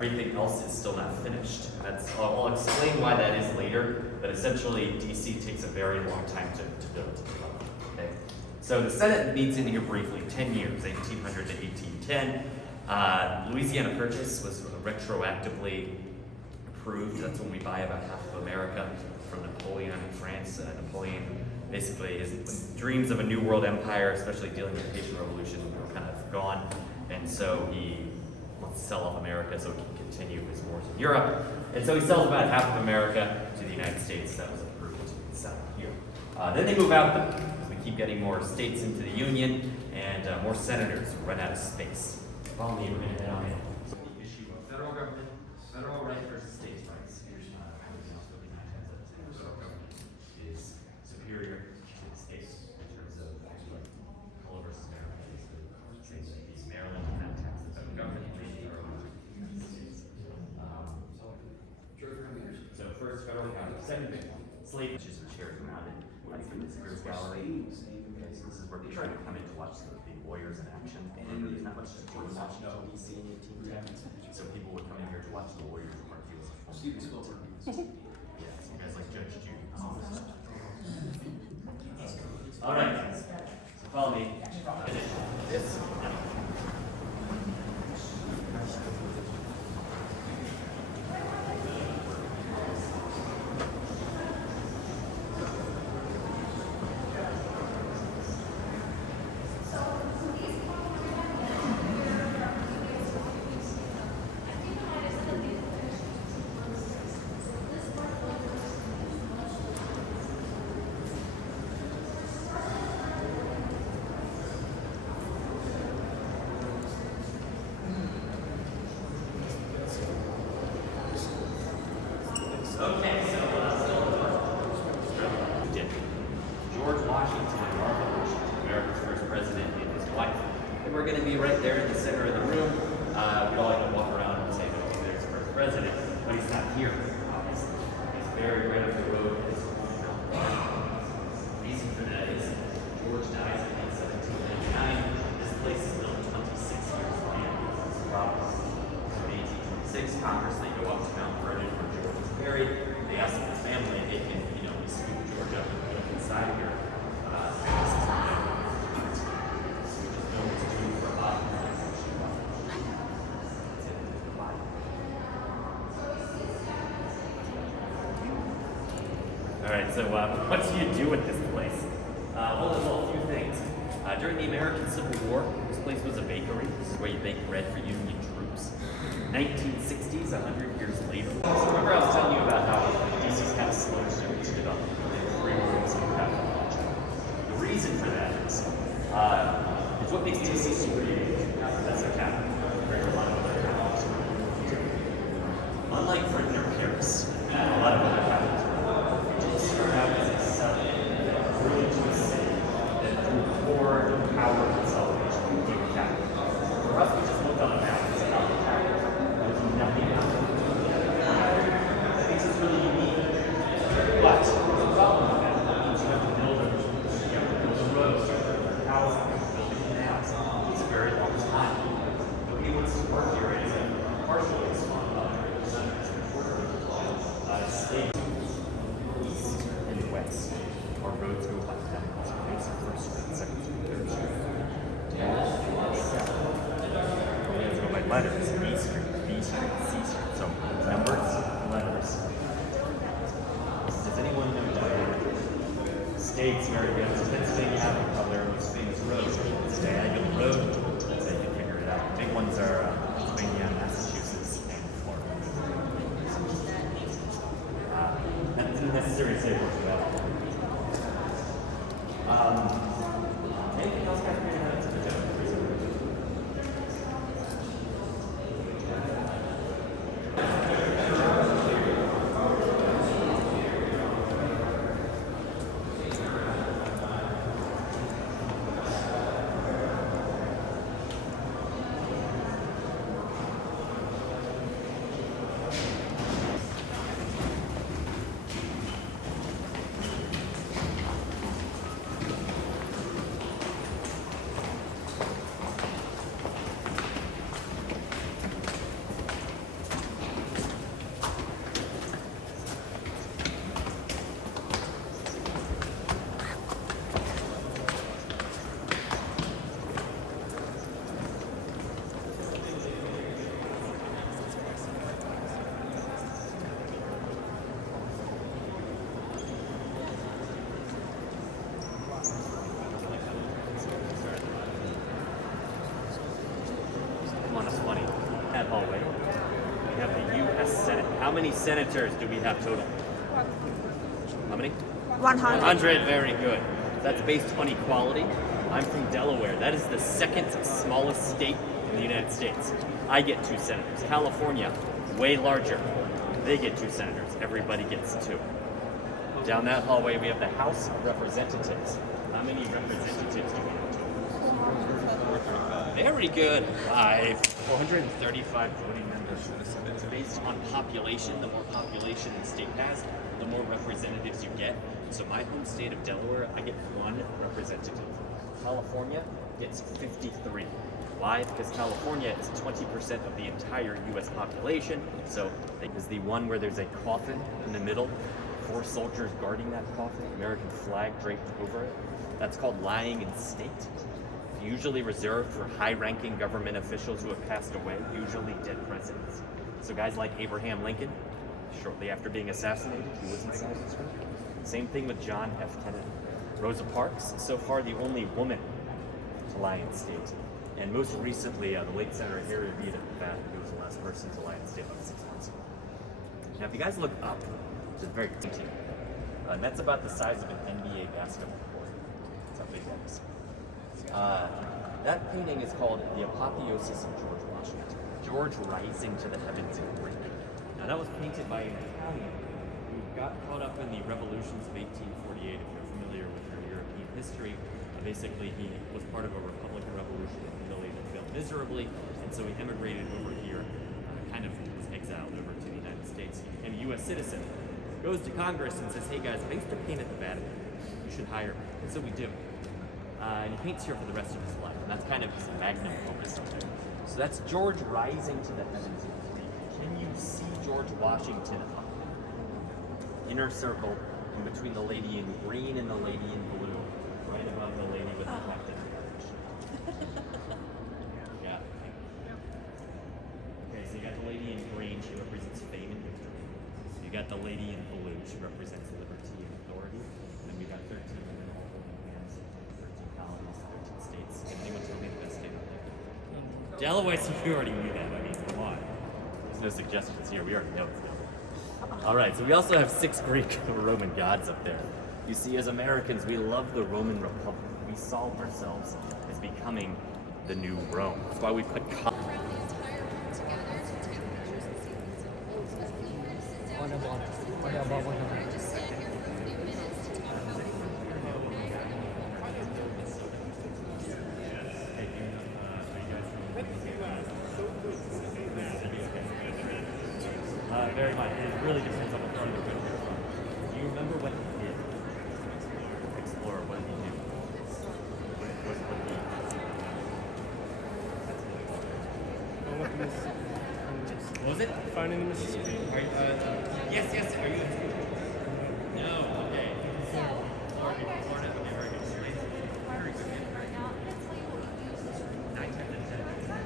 Everything else is still not finished. I'll explain why that is later, but essentially DC takes a very long time to build. Okay? So the Senate meets in here briefly, 10 years, 1800 to 1810. Louisiana Purchase was retroactively approved. That's when we buy about half of America from Napoleon in France. Napoleon basically, his dreams of a new world empire, especially dealing with the Haitian Revolution, were kind of gone. And so he wants to sell off America so he can continue his wars in Europe. And so he sells about half of America to the United States. That was approved south here. Then they move out because we keep getting more states into the Union and more senators run out of space. Follow me, we're going to head on in. So the issue of federal government, federal right versus states' rights. Federal government is superior to the states in terms of color versus Maryland. Maryland does not tax the federal government. So first, federal county. Second thing, slave, which is shared around it. That's the Visitors Gallery. Okay, so this is where people come in to watch the warriors in action. And there's not much to do in Washington D.C. in 1810. So people would come in here to watch the warriors in part fields. Yeah, some guys like Judge Judy. All right, so follow me. Yes. Okay, so George Washington, America's first president, and his wife. And we're going to be right there in the center of the room. We all like to walk around and say, okay, there's the first president, but he's not here, obviously. He's buried right up the road. The reason for that is George dies in 1799. This place is built 26 years later. It's Roberts. So in 1826, Congress, they go up to Mount Vernon where George is buried. They ask his family if they can, scoop George up and put him inside here. All right, so what do you do with this place? Well, there's a few things. During the American Civil War, this place was a bakery. This is where you bake bread for Union troops. 1960s, 100 years later. So remember I was telling you about how DC's kind of slow to develop. Three rooms and the reason for that is it's what makes DC super unique. That's their capital. Very a lot of other capitals. Unlike Britain or Paris, and a lot of other capitals, start out as a settlement, really to a city that through core power consolidation became a capital. For us, we just looked on a map and said, oh, the capital. There's nothing else. That makes us really unique. But the problem with that means you have to build a road, you have to build housing, you have to build canals. It's a very long time. Nobody wants to work here as a partially small state. East and west. Our roads go like that. So basic first street, second street, third street. We have to go by letters. E Street, B Street, C Street. So numbers, letters. Does anyone know the states very good? So Pennsylvania Avenue, probably our most famous road. It's Diagonal Road. So you can figure it out. The big ones are Pennsylvania, Massachusetts, and Florida. That isn't necessary to say much about. Anything else guys figured out to the general that hallway, we have the U.S. Senate. How many senators do we have total? How many? 100. 100, very good. That's based on equality. I'm from Delaware. That is the second smallest state in the United States. I get 2 senators. California, way larger. They get 2 senators. Everybody gets 2. Down that hallway, we have the House of Representatives. How many representatives do we have total? Very good. 435 voting members. It's based on population. The more population the state has, the more representatives you get. So my home state of Delaware, I get 1 representative. California gets 53. Why? Because California is 20% of the entire U.S. population. So it is the one where there's a coffin in the middle, 4 soldiers guarding that coffin, American flag draped over it. That's called lying in state. Usually reserved for high-ranking government officials who have passed away, usually dead presidents. So guys like Abraham Lincoln, shortly after being assassinated, he was inside this room. Same thing with John F. Kennedy. Rosa Parks, so far the only woman to lie in state. And most recently, the late Senator Harry Reid of Nevada, who was the last person to lie in state about 6 months ago. Now, if you guys look up, which is very tempting, and that's about the size of an NBA basketball court. That's how big that is. That painting is called The Apotheosis of George Washington. George rising to the heavens in Greek. Now, that was painted by an Italian who got caught up in the revolutions of 1848. If you're familiar with your European history, basically he was part of a Republican revolution in Italy that failed miserably, and so he emigrated over here, kind of was exiled over to the United States. He became a U.S. citizen, goes to Congress and says, hey guys, I used to paint at the Vatican. You should hire me. And so we do. And he paints here for the rest of his life, and that's kind of his magnum opus up there. So that's George rising to the heavens in Greek. Can you see George Washington up? Inner circle in between the lady in green and the lady in blue, right above the lady with the captain. Yeah. Okay, so you got the lady in green, she represents fame and victory. You got the lady in blue, she represents liberty and authority. And we got 13 women all holding hands, 13 colonies, 13 states. Can anyone tell me the best state out there? Delaware, so you already knew that. I mean, come on. There's no suggestions here. We already know it's Delaware. All right, so we also have 6 Greek Roman gods up there. You see, as Americans, we love the Roman Republic. We saw ourselves as becoming the new Rome. That's why we put very much. It really depends on the part of the country you're from. Do you remember what he did? Explorer, what did he do? What was it? Finding the Mississippi. Are you, yes. Are you in school? No. Okay. Florida. Okay, very good. Very good. 9 times out of 10.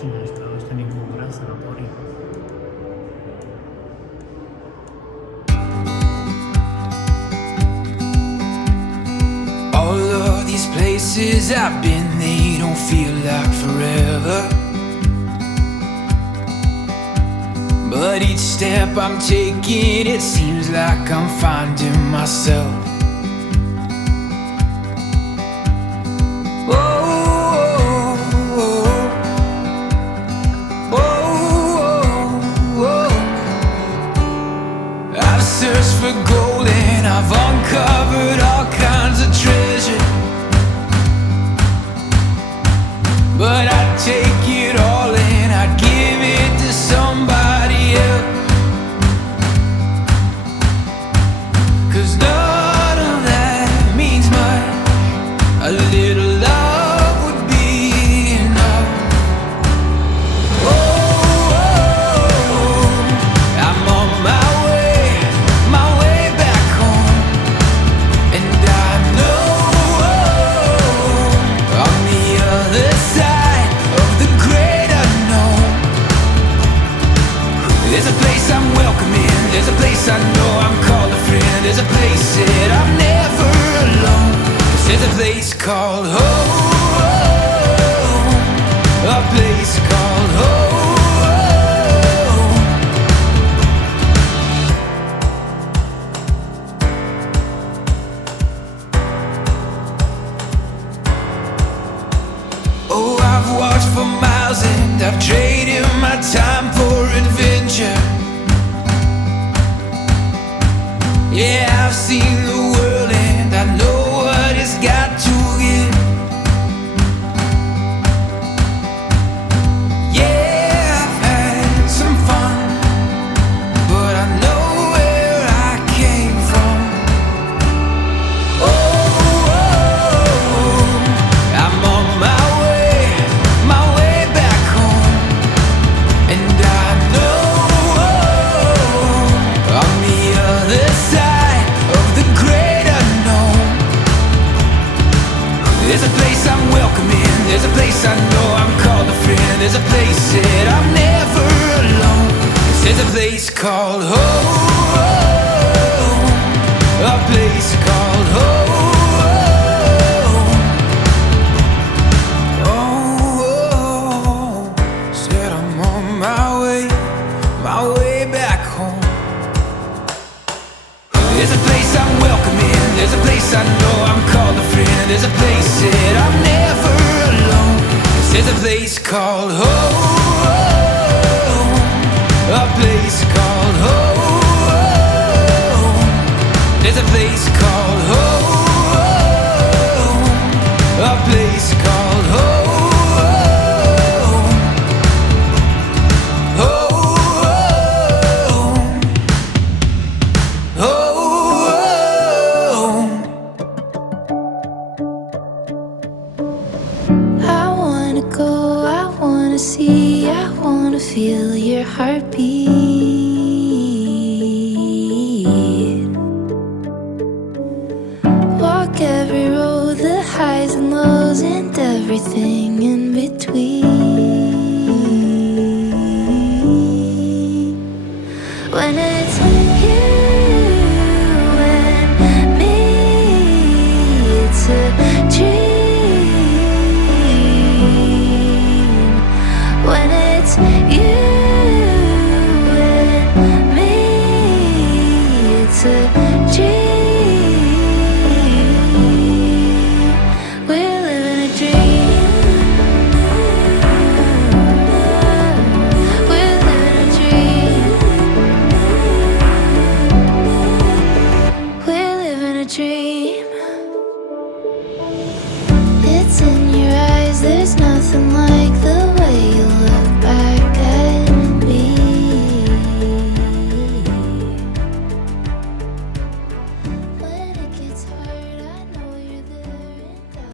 Починаєш ставити мій прогрес на поріг. All of these places I've been, they don't feel like forever. But each step I'm taking, it seems like I'm finding myself. I've searched for gold and I've uncovered all kinds of treasure, but I'd take it all and I'd give it to somebody else. 'Cause none of that means much. A little love would be enough. I'm on my way back home, and I know on the other side of the great unknown, there's a place I'm welcome in, there's a place I know I'm called a friend, there's a place that I'm never alone. 'Cause there's a place called home, a place called home. Oh, I've walked for miles and I've traded my time for adventure. Yeah, I've seen the world and I know what it's got to give. Yeah, I've had some fun, but I know where I came from. I'm on my way back home, and I know on the other side of the great unknown, there's a place I'm welcome in, there's a place I know I'm called a friend, there's a place that I'm never alone. 'Cause there's a place called home, a place called home. Oh, said I'm on my way back home. There's a place I'm welcome in, there's a place I know I'm called a friend, there's a place that I'm never alone. 'Cause there's a place called home, a place called home. There's a place called home, a place called home. Home. I wanna go, I wanna see, I wanna feel your heartbeat. Walk every road, the highs and lows, and everything in between.